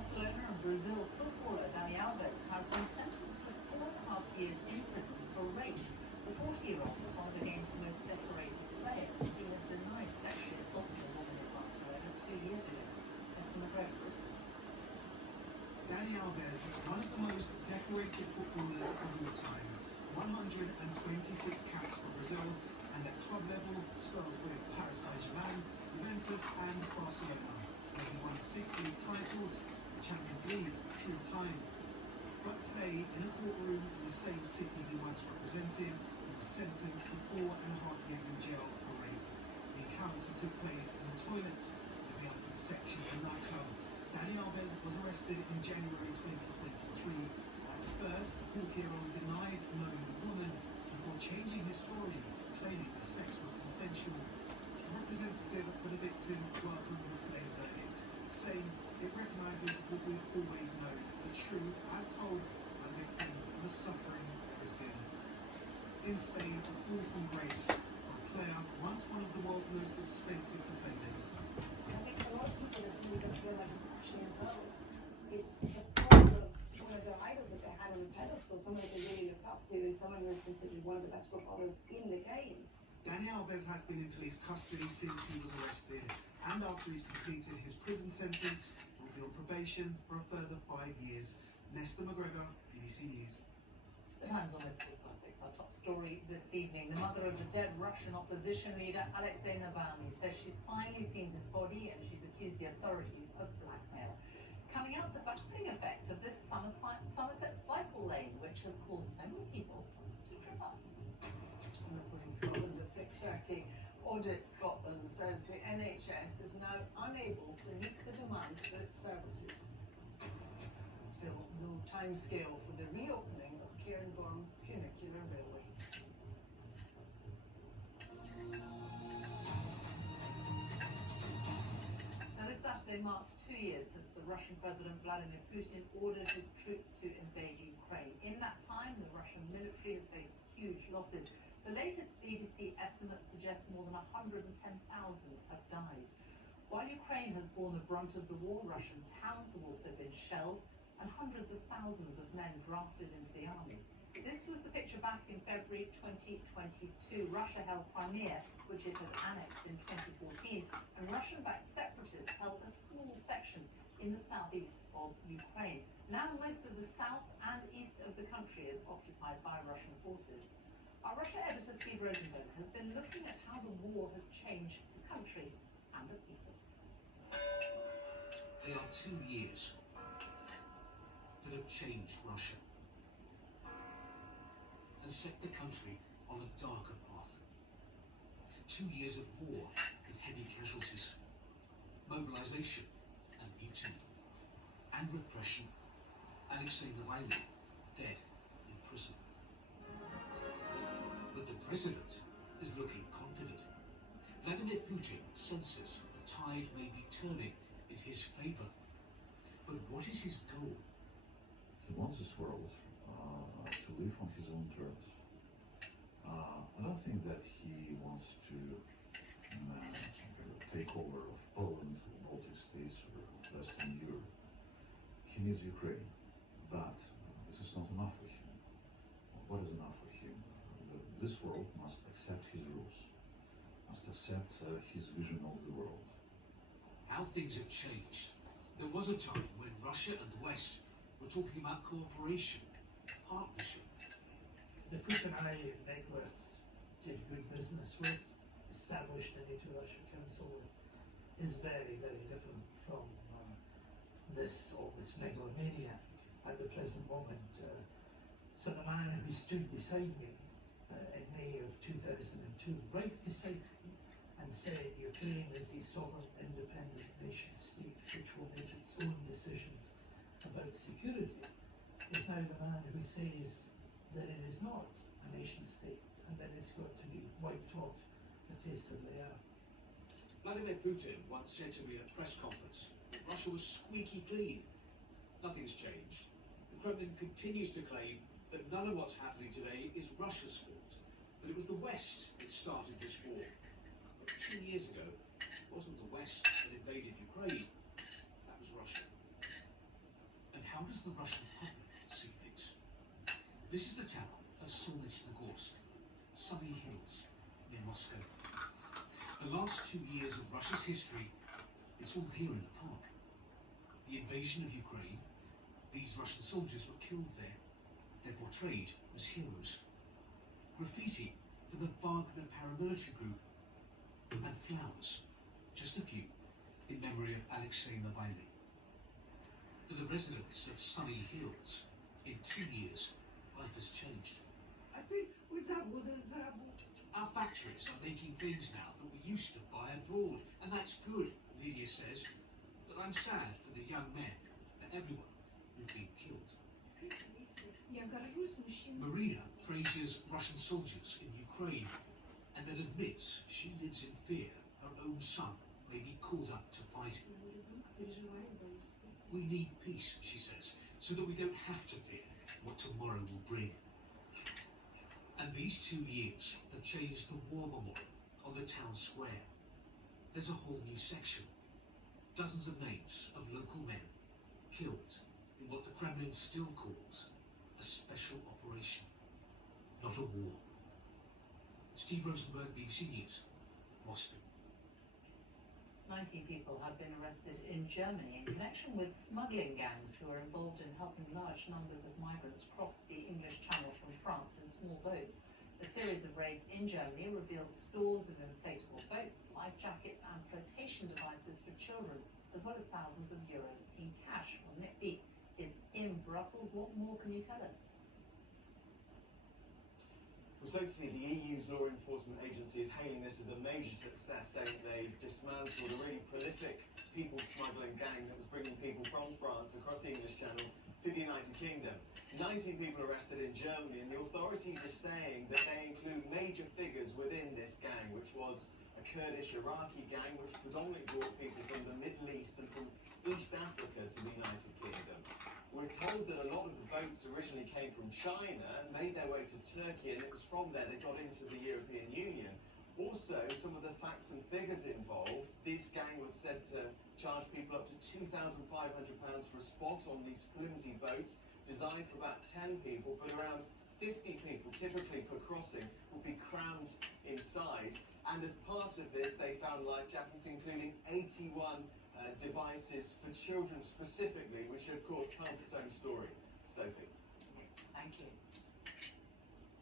Barcelona and Brazil footballer Dani Alves has been sentenced to 4.5 years in prison for rape. The 40-year-old was one of the game's most decorated players. He had denied sexually assaulting a woman in Barcelona 2 years ago. That's the McGregor reports. Dani Alves, one of the most decorated footballers of all time, 126 caps for Brazil, and at club level spells with Paris Saint-Germain, Juventus and Barcelona, where he won 6 league titles, the Champions League 3 times. But today, in a courtroom in the same city he once represented, he was sentenced to 4.5 years in jail for rape. The encounter took place in the toilets of the upper section of the nightclub. Dani Alves was arrested in January 2023. At first, the 40-year-old denied knowing the woman before changing his story, claiming the sex was consensual. A representative for the victim welcomed today's verdict, saying it recognises what we've always known, the truth as told by the victim and the suffering there has been. In Spain, a fall from grace for a player once one of the world's most expensive defenders. I think a lot of people that really just feel like actually involved. It's the thought of one of the idols that they had on a pedestal, someone that they really looked up to, and someone who was considered one of the best footballers in the game. Dani Alves has been in police custody since he was arrested, and after he's completed his prison sentence, he'll be on probation for a further 5 years. Nesta McGregor, BBC News. The Times almost 6:06. Our top story this evening. The mother of the dead Russian opposition leader Alexei Navalny says she's finally seen his body and she's accused the authorities of blackmail. Coming out the baffling effect of this Somerset cycle lane, which has caused so many people to trip up. And reporting Scotland at 6:30. Audit Scotland says the NHS is now unable to meet the demand for its services. Still no timescale for the reopening of Cairngorm's funicular railway. Now, this Saturday marks 2 years since the Russian President Vladimir Putin ordered his troops to invade Ukraine. In that time, the Russian military has faced huge losses. The latest BBC estimates suggest more than 110,000 have died. While Ukraine has borne the brunt of the war, Russian towns have also been shelled and hundreds of thousands of men drafted into the army. This was the picture back in February 2022. Russia held Crimea, which it had annexed in 2014, and Russian-backed separatists held a small section in the southeast of Ukraine. Now most of the south and east of the country is occupied by Russian forces. Our Russia editor Steve Rosenberg has been looking at how the war has changed the country and the people. They are 2 years that have changed Russia and set the country on a darker path. 2 years of war and heavy casualties, mobilization and mutiny, and repression. Alexei Navalny dead in prison. But the president is looking confident. Vladimir Putin senses the tide may be turning in his favor. But what is his goal? He wants this world to live on his own terms. I don't think that he wants to take over of Poland, or Baltic states, or Western Europe. He needs Ukraine, but this is not enough for him. What is enough for him? This world must accept his rules, must accept his vision of the world. How things have changed. There was a time when Russia and the West were talking about cooperation, partnership. The Putin I Medworth did good business with, established the NATO-Russia Council, is very, very different from this almost megalomania at the present moment. So the man who stood beside me in May of 2002, right beside me, and said Ukraine is a sovereign, independent nation state which will make its own decisions about security, is now the man who says that it is not a nation state and that it's got to be wiped off the face of the earth. Vladimir Putin once said to me at a press conference that Russia was squeaky clean. Nothing's changed. The Kremlin continues to claim that none of what's happening today is Russia's fault, but it was the West that started this war. But 2 years ago, it wasn't the West that invaded Ukraine, that was Russia. does the Russian public see things? This is the town of Solnitsyn-Gorsk, sunny hills near Moscow. The last 2 years of Russia's history, it's all here in the park. The invasion of Ukraine, these Russian soldiers were killed there. They're portrayed as heroes. Graffiti for the Wagner paramilitary group, and flowers, just a few, in memory of Alexei Navalny. For the residents of Sunny Hills, in 2 years, life has changed. Our factories are making things now that we used to buy abroad, and that's good, Lydia says. But I'm sad for the young men and everyone who've been killed. Marina praises Russian soldiers in Ukraine and then admits she lives in fear her own son may be called up to fight. We need peace, she says, so that we don't have to fear what tomorrow will bring. And these 2 years have changed the war memorial on the town square. There's a whole new section. Dozens of names of local men killed in what the Kremlin still calls a special operation, not a war. Steve Rosenberg, BBC News, Moscow. 19 people have been arrested in Germany in connection with smuggling gangs who are involved in helping large numbers of migrants cross the English Channel from France in small boats. A series of raids in Germany revealed stores of inflatable boats, life jackets and flotation devices for children, as well as thousands of euros in cash. Well, Nick Beat is in Brussels. What more can you tell us? Well, Sophie, the EU's law enforcement agency is hailing this as a major success, saying they've dismantled a really prolific people smuggling gang that was bringing people from France across the English Channel to the United Kingdom. 19 people arrested in Germany, and the authorities are saying that they include major figures within this gang, which was a Kurdish Iraqi gang which predominantly brought people from the Middle East and from East Africa to the United Kingdom. We're told that a lot of the boats originally came from China, made their way to Turkey, and it was from there they got into the European Union. Also, some of the facts and figures involved, this gang was said to charge people up to £2,500 for a spot on these flimsy boats, designed for about 10 people, but around 50 people, typically per crossing, would be crammed in size. And as part of this, they found life jackets, including 81 devices for children specifically, which of course tells its own story. Sophie. Thank you.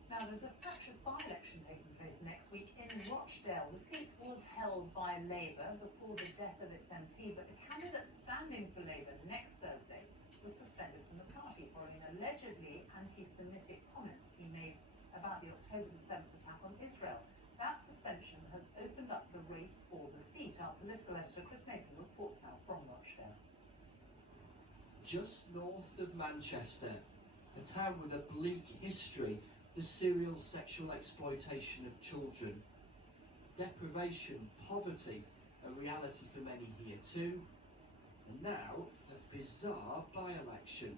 Now, there's a fractious by-election taking place next week in Rochdale. The seat was held by Labour before the death of its MP, but the candidate standing for Labour next Thursday was suspended from the party following allegedly anti-Semitic comments he made about the October the 7th attack on Israel. That suspension has opened up the race for the seat. Our political editor Chris Mason reports now from Rochdale. Just north of Manchester, a town with a bleak history, the serial sexual exploitation of children. Deprivation, poverty, a reality for many here too. And now, a bizarre by-election.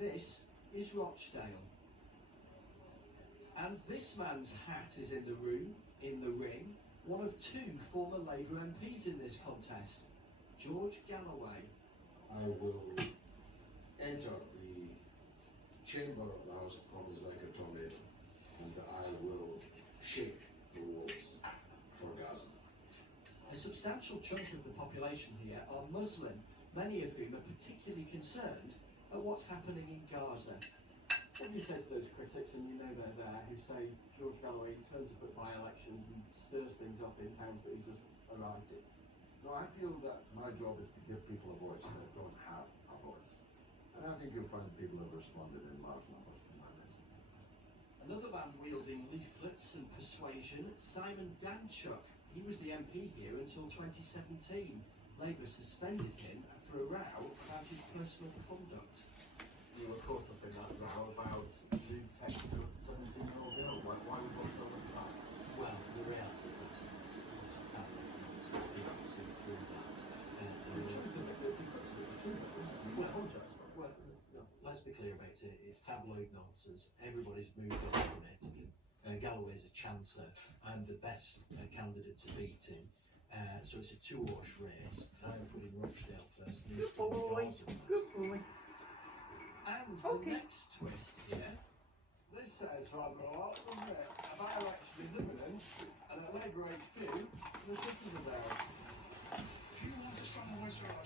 This is Rochdale. And this man's hat is in the room, in the ring, one of 2 former Labour MPs in this contest, George Galloway. I will enter the chamber of the House of Commons like a tornado, and I will shake the walls for Gaza. A substantial chunk of the population here are Muslim, many of whom are particularly concerned at what's happening in Gaza. What do you say to those critics, and you know they're there, who say George Galloway turns up at by-elections and stirs things up in towns that he's just arrived in? No, I feel that my job is to give people a voice that don't have a voice. And I think you'll find people have responded in large numbers to my message. Another man wielding leaflets and persuasion, Simon Danchuk. He was the MP here until 2017. Labour suspended him after a row about his personal conduct. You were caught up in that row about nude text to a 17-year-old girl. Why would one go like that? Well, the reality is that it's tabloid news, so people see through that. Well, no, let's be clear about it. It's tabloid nonsense. Everybody's moved on from it. Galloway is a chancer and the best candidate to beat him. So it's a 2-horse race. I'm putting Rochdale first. Good boy. The next twist here. This says rather a lot, doesn't it? A by-election is imminent, and at Labour HQ, the citizens are there. Do you want a stronger voice or